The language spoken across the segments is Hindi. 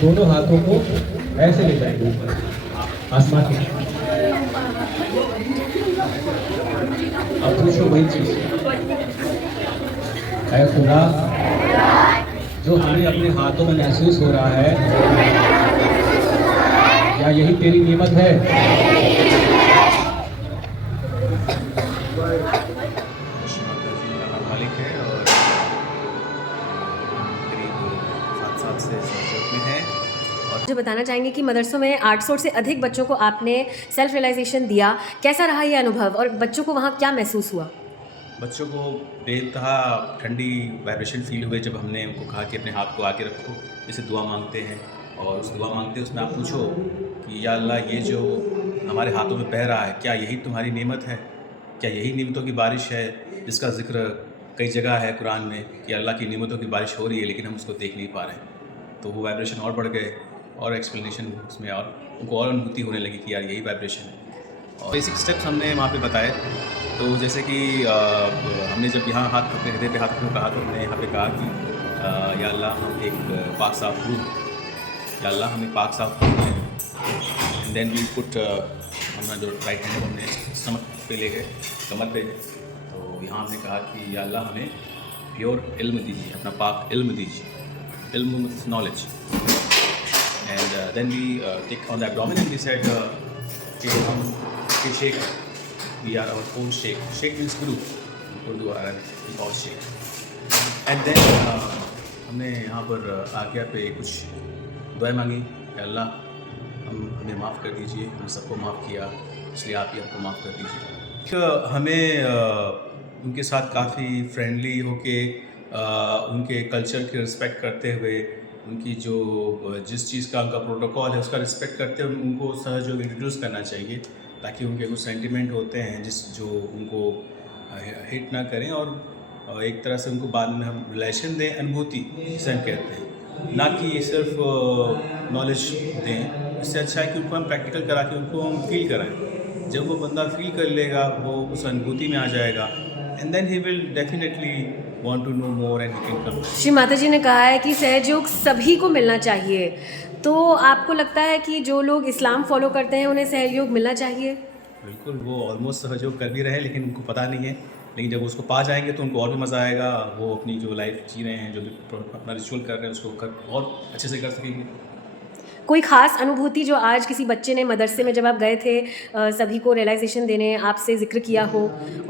दोनों हाथों को ऐसे ले जाएंगे आसमान की। अब पूछो वही चीज, है खुदा जो हमें अपने हाथों में महसूस हो रहा है, क्या यही तेरी नेमत है? मालिक है और करीब 7 साल से संसद में है। मुझे बताना चाहेंगे कि मदरसों में 800 से अधिक बच्चों को आपने सेल्फ रियलाइजेशन दिया, कैसा रहा ये अनुभव और बच्चों को वहाँ क्या महसूस हुआ? बच्चों को बेतहा ठंडी वाइब्रेशन फील हुए जब हमने उनको कहा कि अपने हाथ को आगे रखो, जैसे दुआ मांगते हैं, और उस दुआ मांगते उसमें आप पूछो कि या अल्लाह ये जो हमारे हाथों में बह रहा है, क्या यही तुम्हारी नेमत है? क्या यही नेमतों की बारिश है जिसका ज़िक्र कई जगह है कुरान में कि अल्लाह की नेमतों की बारिश हो रही है लेकिन हम उसको देख नहीं पा रहे हैं। तो वो वाइब्रेशन और बढ़ गए और एक्सप्लेनेशन उसमें और उनको और अनुभूति होने लगी कि यार यही वाइब्रेशन है। और बेसिक स्टेप्स हमने वहाँ पे बताए। तो जैसे कि हमने जब यहाँ हाथ अपने हृदय पे हाथ रखने को कहा तो हमने यहाँ पे कहा कि या अल्लाह हम एक पाक साफ रूह, या अल्लाह हमें पाक साफ रूह है। एंड देन वी पुट अपना जो राइट हैंड हमने स्टमक पे ले गए, कमर पे। तो यहाँ हमने कहा कि या अल्लाह हमें प्योर इल्म दीजिए, अपना पाक इल्म दीजिए, इल्म knowledge. And then we take on the abdomen and we said कि हम के शेख, वी आर आवर ओन शेख, शेख मीन्स गुरु, उर्दू अरब और शेख। एंड देन हमने यहाँ पर आज्ञा पे कुछ दुआएं मांगी कि अल्लाह हमें माफ़ कर दीजिए, हम सबको माफ़ किया इसलिए आप ही हमको माफ़ कर दीजिए। तो हमें उनके साथ काफ़ी फ्रेंडली होके उनके कल्चर की रिस्पेक्ट करते हुए, उनकी जो जिस चीज़ का उनका प्रोटोकॉल है उसका रिस्पेक्ट करते हुए उनको सहयोग इंट्रोड्यूस करना चाहिए, ताकि उनके कुछ सेंटिमेंट होते हैं जो उनको हिट ना करें, और एक तरह से उनको बाद में हम रिलेशन दें, अनुभूति जिसे हम कहते हैं, ना कि सिर्फ नॉलेज दें। इससे अच्छा है कि उनको हम प्रैक्टिकल करा के उनको हम फील कराएं। जब वो बंदा फील कर लेगा वो उस अनुभूति में आ जाएगा, and then he will definitely want to know more and he can come. Shri Mata ji ने कहा है कि सहयोग सभी को मिलना चाहिए, तो आपको लगता है कि जो लोग इस्लाम फॉलो करते हैं उन्हें सहयोग मिलना चाहिए? बिल्कुल, वो ऑलमोस्ट सहयोग कर भी रहे हैं लेकिन उनको पता नहीं है। लेकिन जब उसको पा जाएंगे तो उनको और भी मज़ा आएगा। वो अपनी जो लाइफ जी रहे हैं, जो भी अपना रिचुअल कर रहे हैं उसको और अच्छे से कर सकेंगे। कोई ख़ास अनुभूति जो आज किसी बच्चे ने मदरसे में जब आप गए थे सभी को रियलाइजेशन देने आपसे ज़िक्र किया हो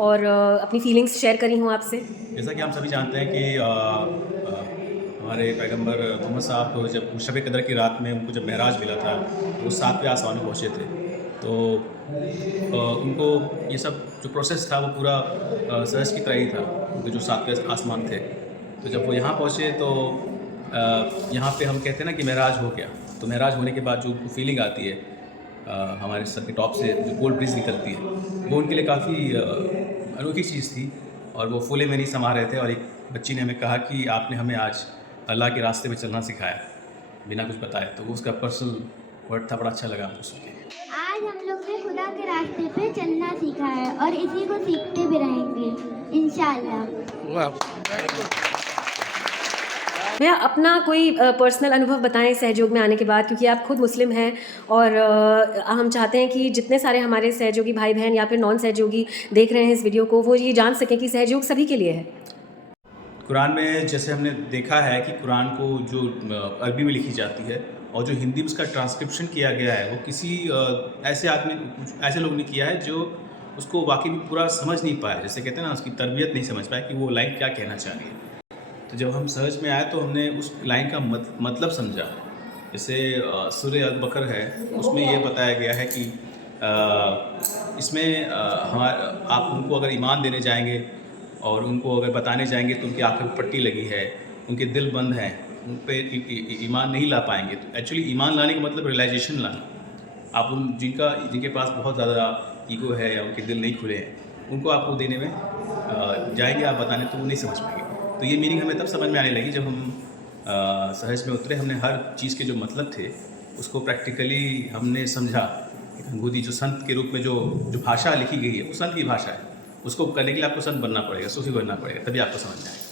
और अपनी फीलिंग्स शेयर करी हों आपसे? जैसा कि हम सभी जानते हैं कि हमारे पैगंबर मोहम्मद साहब को जब शब कदर की रात में उनको जब महराज मिला था तो वो 7वें आसमान में पहुँचे थे। तो उनको ये सब जो प्रोसेस था वो पूरा सहज की तरह ही था, उनके जो 7वें आसमान थे। तो जब वो यहाँ पहुँचे तो यहाँ पे हम कहते हैं ना कि महराज हो गया। तो महराज होने के बाद जो फीलिंग आती है हमारे सर के टॉप से जो गोल्ड ब्रिज निकलती है, वो उनके लिए काफ़ी अनोखी चीज़ थी और वो फूले में नहीं समा रहे थे। और एक बच्ची ने हमें कहा कि आपने हमें आज अल्लाह के रास्ते में चलना सिखाया बिना कुछ बताए। तो वो उसका पर्सनल वर्ड था, बड़ा अच्छा लगा हमको सुन के। आज हम लोग ने खुदा के रास्ते पे चलना सीखा है और इसी को सीखते भी रहेंगे इंशाल्लाह। भैया अपना कोई पर्सनल अनुभव बताएं सहयोग में आने के बाद, क्योंकि आप खुद मुस्लिम हैं और हम चाहते हैं कि जितने सारे हमारे सहयोगी भाई बहन या फिर नॉन सहयोगी देख रहे हैं इस वीडियो को, वो ये जान सकें कि सहयोग सभी के लिए है। कुरान में जैसे हमने देखा है कि कुरान को जो अरबी में लिखी जाती है और जो हिंदी में उसका ट्रांसक्रिप्शन किया गया है, वो किसी ऐसे लोग ने किया है जो उसको वाकई में पूरा समझ नहीं पाए, जैसे कहते हैं ना उसकी तरबियत नहीं समझ पाए कि वो लाइन क्या कहना चाह रही है। तो जब हम सहज में आए तो हमने उस लाइन का मतलब समझा। जैसे सूरह अल-बकर है, उसमें ये बताया गया है कि इसमें आप उनको अगर ईमान देने जाएंगे और उनको अगर बताने जाएंगे तो उनकी आँखों में पट्टी लगी है, उनके दिल बंद हैं, उन पर ईमान नहीं ला पाएंगे। तो एक्चुअली ईमान लाने का मतलब रियलाइजेशन लाना। आप जिनके पास बहुत ज़्यादा ईगो है या उनके दिल नहीं खुले हैं, उनको आपको देने में जाएंगे आप बताने तो वो नहीं समझ पाएंगे। तो ये मीनिंग हमें तब समझ में आने लगी जब हम सहज में उतरे। हमने हर चीज़ के जो मतलब थे उसको प्रैक्टिकली हमने समझा। अनुभूति जो संत के रूप में जो भाषा लिखी गई है वो संत की भाषा है, उसको करने के लिए आपको संत बनना पड़ेगा, सूफी बनना पड़ेगा, तभी आपको समझ में आएगा।